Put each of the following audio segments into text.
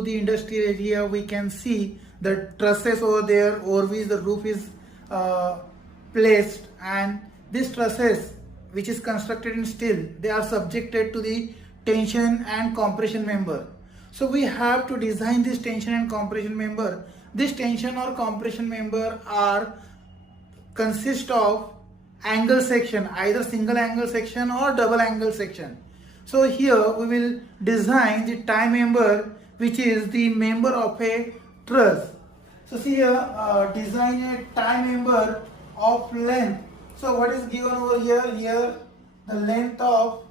to the industrial area, we can see the trusses over there over which the roof is placed, and these trusses which is constructed in steel, they are subjected to the tension and compression member. So we have to design this tension and compression member. This tension or compression member are consist of angle section, either single angle section or double angle section. So here we will design the tie member, which is the member of a truss. So see here, design a tie member of length. So what is given over here? Here the length of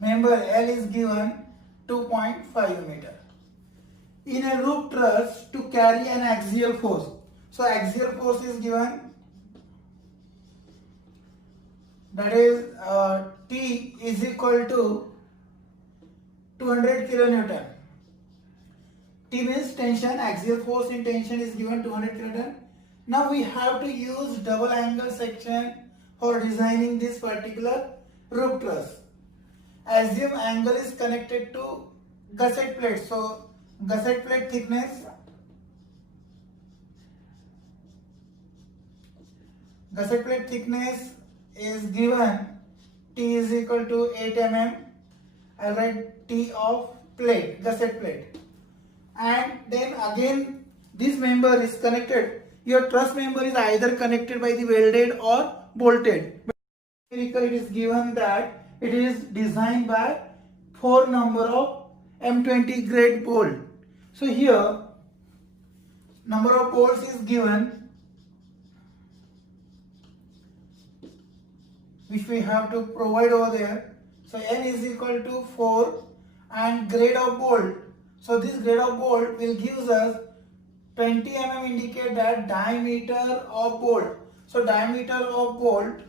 member L is given 2.5 meter. In a roof truss, to carry an axial force, so axial force is given, that is T is equal to 200 kilonewton. T means tension, axial force in tension is given 200 kilonewton. Now we have to use double angle section for designing this particular roof truss. Assume angle is connected to gusset plate. So gusset plate thickness, is given, T is equal to 8 mm. I write T of plate, gusset plate. And then again this member is connected. Your truss member is either connected by the welded or bolted. It is given that it is designed by 4 number of M20 grade bolt. So here number of bolts is given, which we have to provide over there. So N is equal to 4 and grade of bolt. So this grade of bolt will give us 20 mm, indicate that diameter of bolt. So diameter of bolt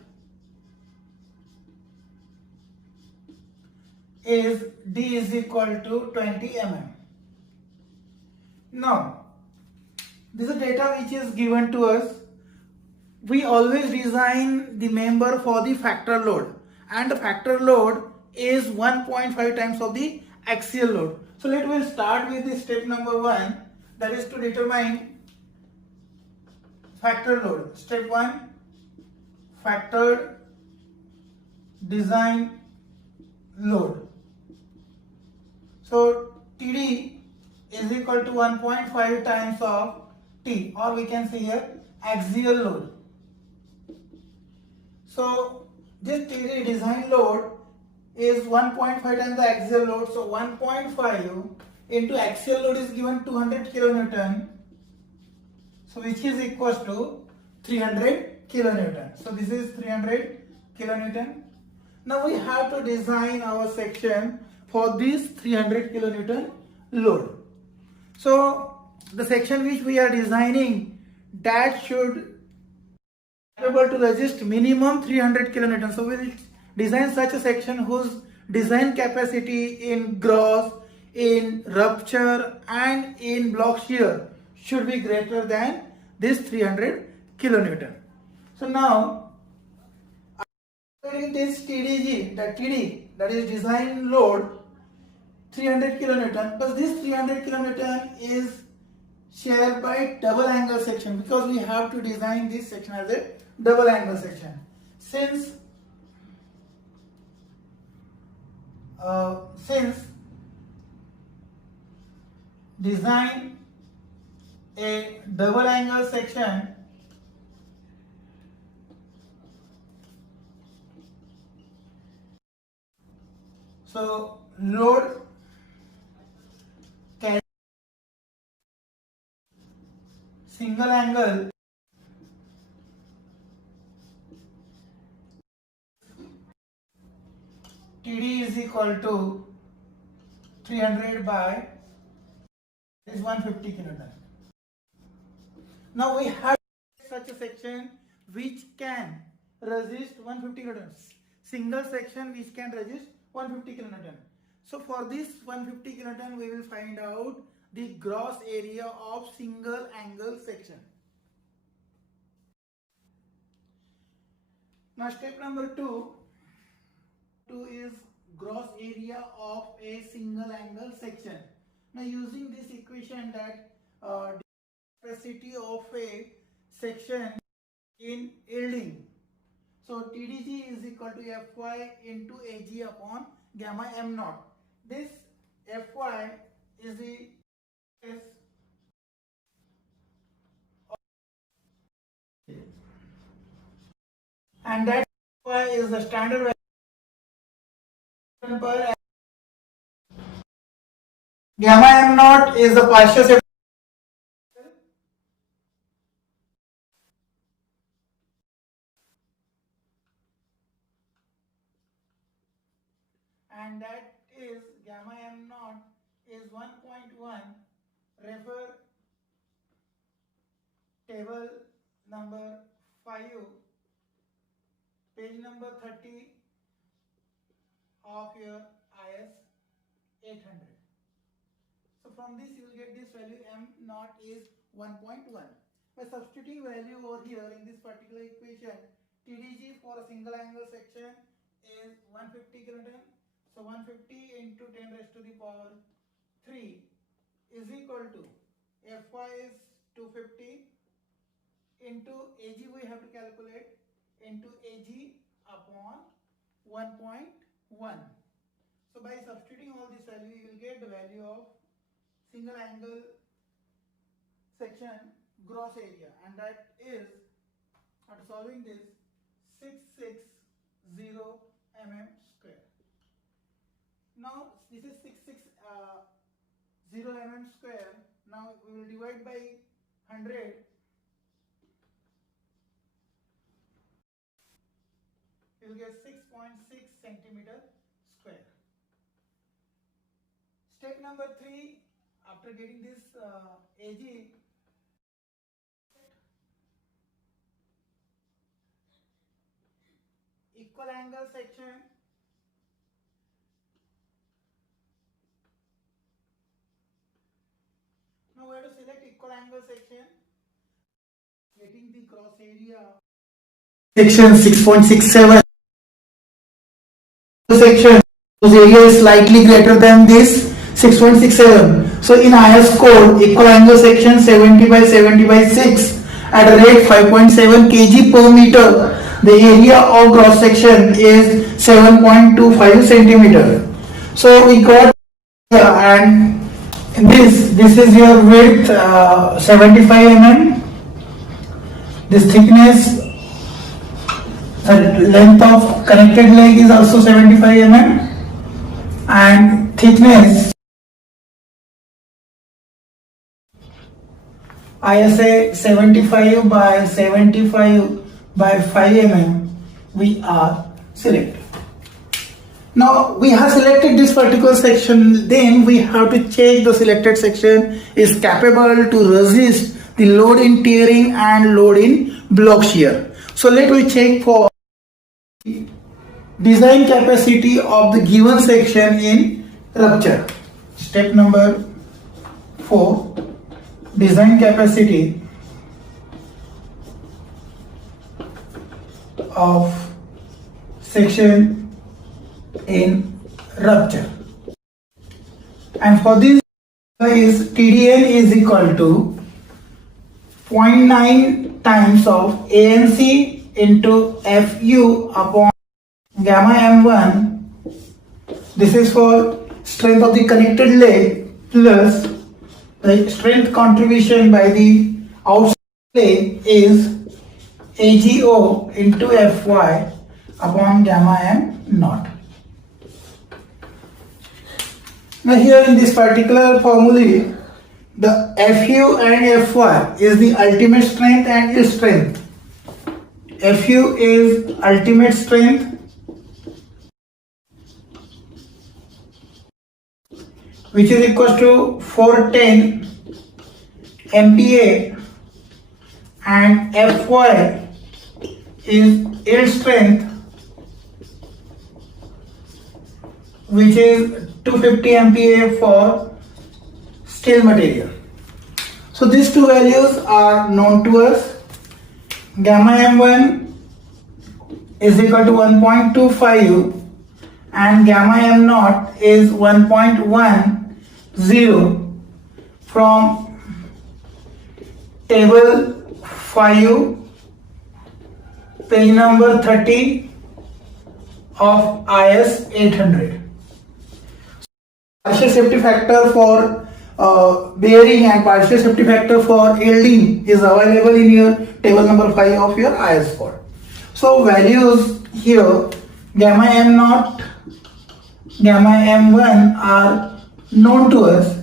is D is equal to 20 mm. Now this is data which is given to us. We always design the member for the factor load, and the factor load is 1.5 times of the axial load. So let us start with the step number 1, that is to determine factor load. Step 1, factor design load. So TD is equal to 1.5 times of T, or we can say here axial load. So this TD design load is 1.5 times the axial load. So 1.5 into axial load is given 200 kilonewton. So which is equals to 300 kilonewton. So this is 300 kilonewton. Now we have to design our section for this 300 kilonewton load. So the section which we are designing, that should be able to resist minimum 300 kilonewton. So we will design such a section whose design capacity in gross, in rupture and in block shear should be greater than this 300 kilonewton. So now in this TDG, that TD, that is design load 300 kilonewton, but this 300 kilonewton is shared by double angle section, because we have to design this section as a double angle section. Since design a double angle section, so load carry single angle TD is equal to 300 by is 150 kilonewton. Now we have such a section which can resist 150 kilonewton. Single section which can resist 150 kilonewton. So for this 150 kilonewton, we will find out the gross area of single angle section. Now step number 2 is gross area of a single angle section. Now using this equation that capacity of a section in yielding. So TDG is equal to Fy into Ag upon gamma m naught. This Fy is the and that Fy is the standard value per gamma m naught is the partial separation and that is gamma m naught is 1.1. Refer table number 5, page number 30 of your IS 800. So from this you will get this value m naught is 1.1. By substituting value over here in this particular equation, TDG for a single angle section is 150 kilonewton. So 150 into 10 raised to the power 3 is equal to Fy is 250 into Ag we have to calculate into Ag upon 1.1. So by substituting all this value you will get the value of single angle section gross area, and that is, after solving this, 660 mm square. Now this is 660 mm square. Now we will divide by 100. You will get 6.6 centimeter square. Step number 3, after getting this Ag, equal angle section now we have to select equal angle section, getting the cross area section 6.67 section whose area is slightly greater than this 6.67. So in IS code, equal angle section 70 by 70 by 6 at a rate 5.7 kg per meter. The area of cross section is 7.25 centimeter. So we got and this is your width 75 mm. This thickness length of connected leg is also 75 mm and thickness ISA 75 by 75 by 5 mm we are selected. Now we have selected this particular section, then we have to check the selected section is capable to resist the load in tearing and load in block shear. So let me check for design capacity of the given section in rupture. Step number 4, design capacity of section in rupture, and for this is TDN is equal to 0.9 times of ANC into FU upon gamma m1. This is for strength of the connected leg plus the strength contribution by the outside leg is AGO into Fy upon gamma m naught. Now here in this particular formula, the Fu and Fy is the ultimate strength and yield strength. Fu is ultimate strength which is equal to 410 MPa, and Fy is yield strength which is 250 MPa for steel material. So these two values are known to us. Gamma m1 is equal to 1.25 and gamma m naught is 1.10. from table 5, page number 30 of IS 800. Partial safety factor for bearing and partial safety factor for yielding is available in your table number 5 of your IS code. So values here, gamma m0, gamma m1 are known to us.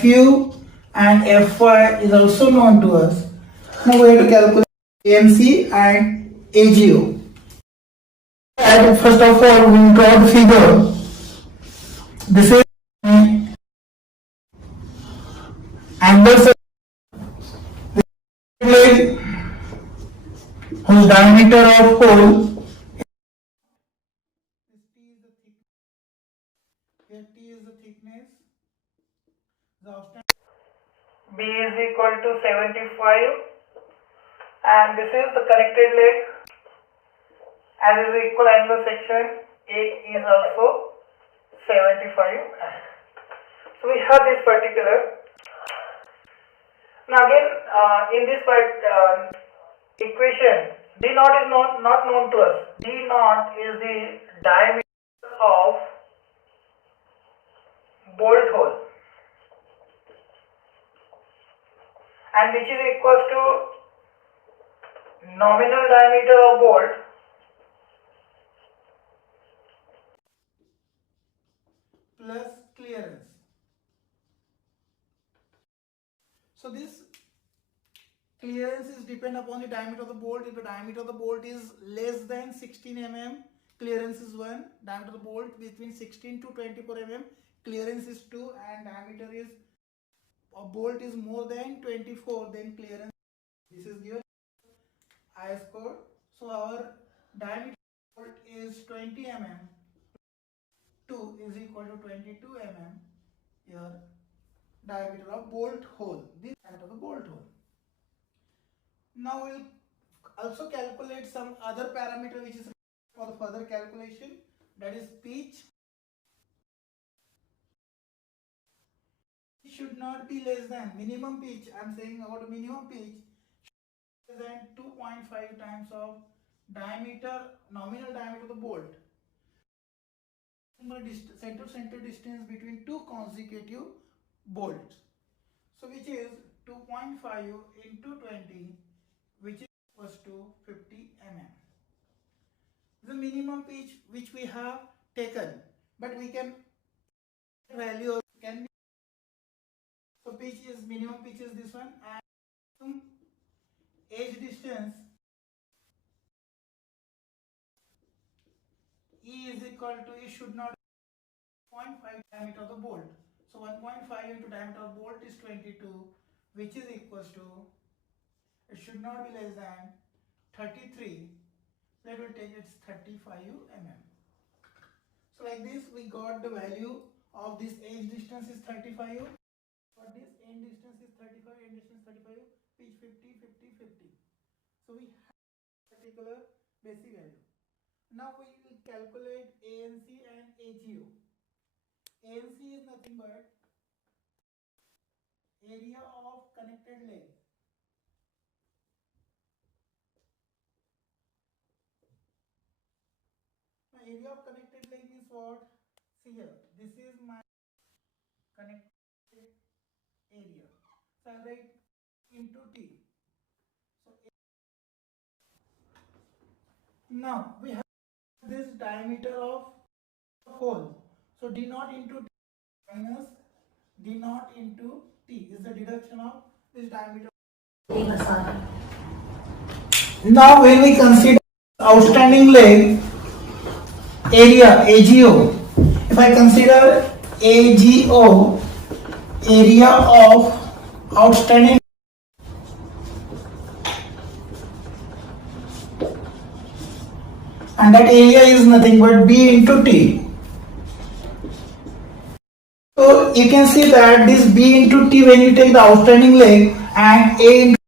Fu and Fy is also known to us. Now we have to calculate ANC and AGO. And first of all, we draw the figure. This is angle whose diameter of hole T is the thickness. B is equal to 75, and this is the connected leg. As is the equal angle section, A is also 75. So we have this particular. Now again, in this equation, D naught is not known to us. D naught is the diameter of bolt hole, and which is equals to nominal diameter of bolt plus clearance. So this clearance is depend upon the diameter of the bolt. If the diameter of the bolt is less than 16 mm, clearance is 1. Diameter of the bolt between 16 to 24 mm, clearance is 2, and diameter is a bolt is more than 24, then clearance. This is given IS code. So our diameter of bolt is 20 mm. 2 is equal to 22 mm. Here diameter of bolt hole. This diameter of the bolt hole. Now we will also calculate some other parameter which is for the further calculation, that is pitch. It should not be less than minimum pitch. I am saying about minimum pitch less than 2.5 times of diameter, nominal diameter of the bolt. Center to center distance between two consecutive bolts. So which is 2.5 into 20, which is equals to 50 mm. The minimum pitch which we have taken, but we can value can be. So pitch is minimum pitch is this one, and edge distance E is equal to, E should not be 0.5 diameter of the bolt. So 1.5 into diameter of bolt is 22, which is equals to, it should not be less than 33. Let will take its 35 mm. So like this we got the value of this edge distance is 35. For this end distance is 35, end distance 35, pitch 50, 50, 50. So we have particular basic value. Now we will calculate ANC and AGO. ANC is nothing but area of connected leg. Now area of connected leg is what? See here, this is my connected area. So I write into T. So now we have this diameter of hole. So D naught into T minus D naught into T is the deduction of this diameter. Now when we consider outstanding leg area AGO, if I consider AGO, area of outstanding, and that area is nothing but B into T. So you can see that this B into T, when you take the outstanding leg and A into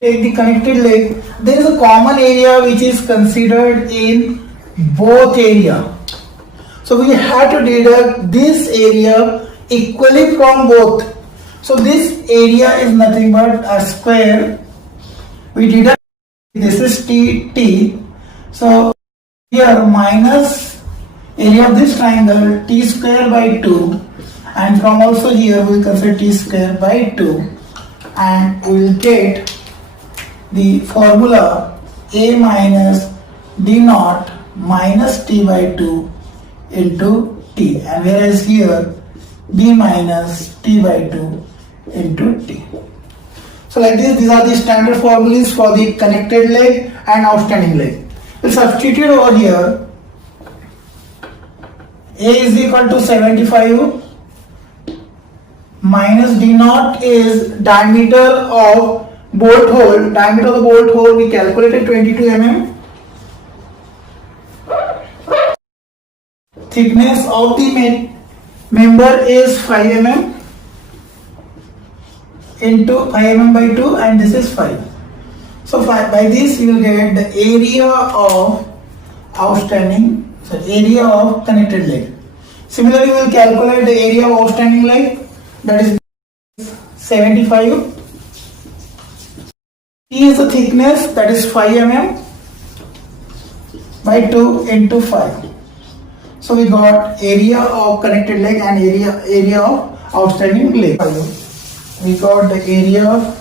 take the connected leg, there is a common area which is considered in both area. So we have to deduct this area equally from both. So this area is nothing but a square. We deduct this is t. So here minus area of this triangle t square by 2, and from also here we will consider t square by 2, and we will get the formula a minus d naught minus t by 2 into t, and whereas here b minus t by 2 into t. So like this, these are the standard formulas for the connected leg and outstanding leg. We'll substitute over here. A is equal to 75 minus d naught is diameter of bolt hole. Diameter of the bolt hole we calculated 22 mm. Thickness of the member is 5 mm into 5 mm by 2, and this is 5. So by this you will get the area of area of connected leg. Similarly, we will calculate the area of outstanding leg, that is 75. T is the thickness, that is 5 mm by 2 into 5. So we got area of connected leg and area of outstanding leg. We got the area,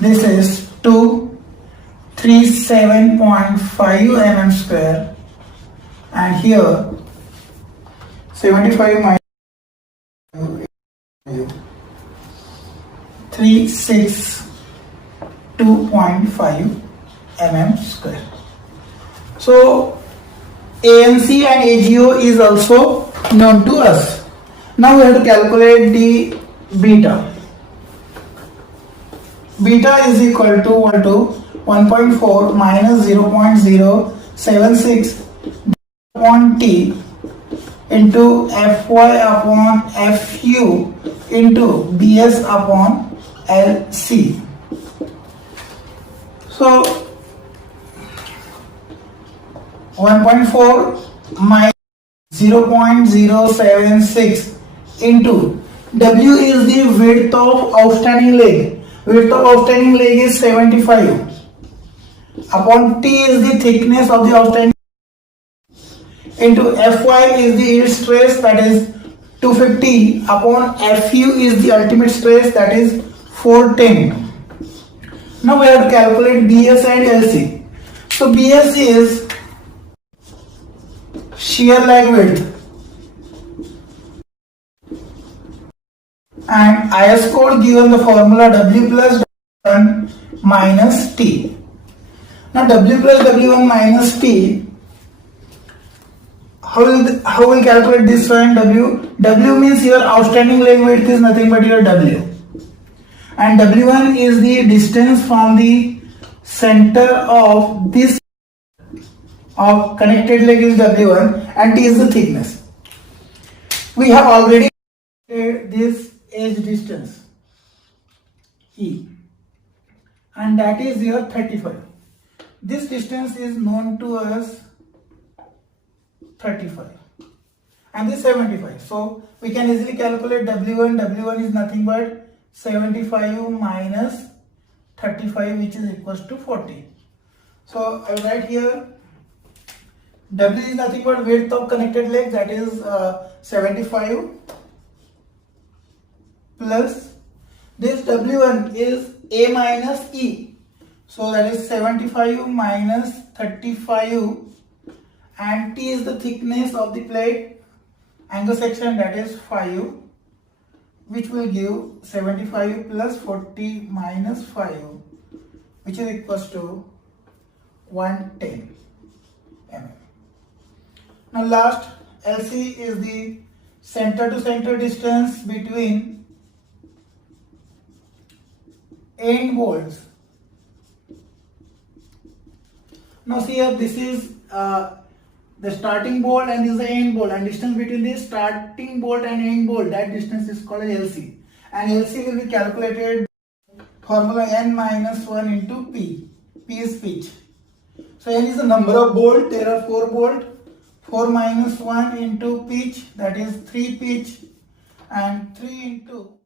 this is 237.5 mm square, and here 75 minus 362.5 mm square. So ANC and AGO is also known to us. Now we have to calculate the beta. Beta is equal to 1.4 minus 0.076 upon T into Fy upon Fu into Bs upon Lc. So 1.4 minus 0.076 into W is the width of outstanding leg. Width of outstanding leg is 75 upon T is the thickness of the outstanding into Fy is the yield stress, that is 250 upon Fu is the ultimate stress, that is 410. Now we have to calculate Bs and Lc. So Bs is shear leg width, and IS code given the formula W plus W1 minus T. Now W plus W1 minus T, how will calculate this one? W means your outstanding leg width is nothing but your W, and W1 is the distance from the center of this of connected leg is W1, and T is the thickness. We have already this edge distance E, and that is your 35. This distance is known to us 35, and this 75. So we can easily calculate W1. W1 is nothing but 75 minus 35, which is equals to 40. So I will write here W is nothing but width of connected leg, that is 75, plus this W1 is A minus E. So that is 75 minus 35, and T is the thickness of the plate, angle section, that is 5, which will give 75 plus 40 minus 5, which is equals to 110 mm. Now last, LC is the center to center distance between end bolts. Now see here, this is the starting bolt and this is the end bolt, and distance between the starting bolt and end bolt, that distance is called LC, and LC will be calculated formula n minus 1 into P. P is pitch. So n is the number of bolt, there are 4 bolt, 4 minus 1 into pitch, that is 3 pitch, and 3 into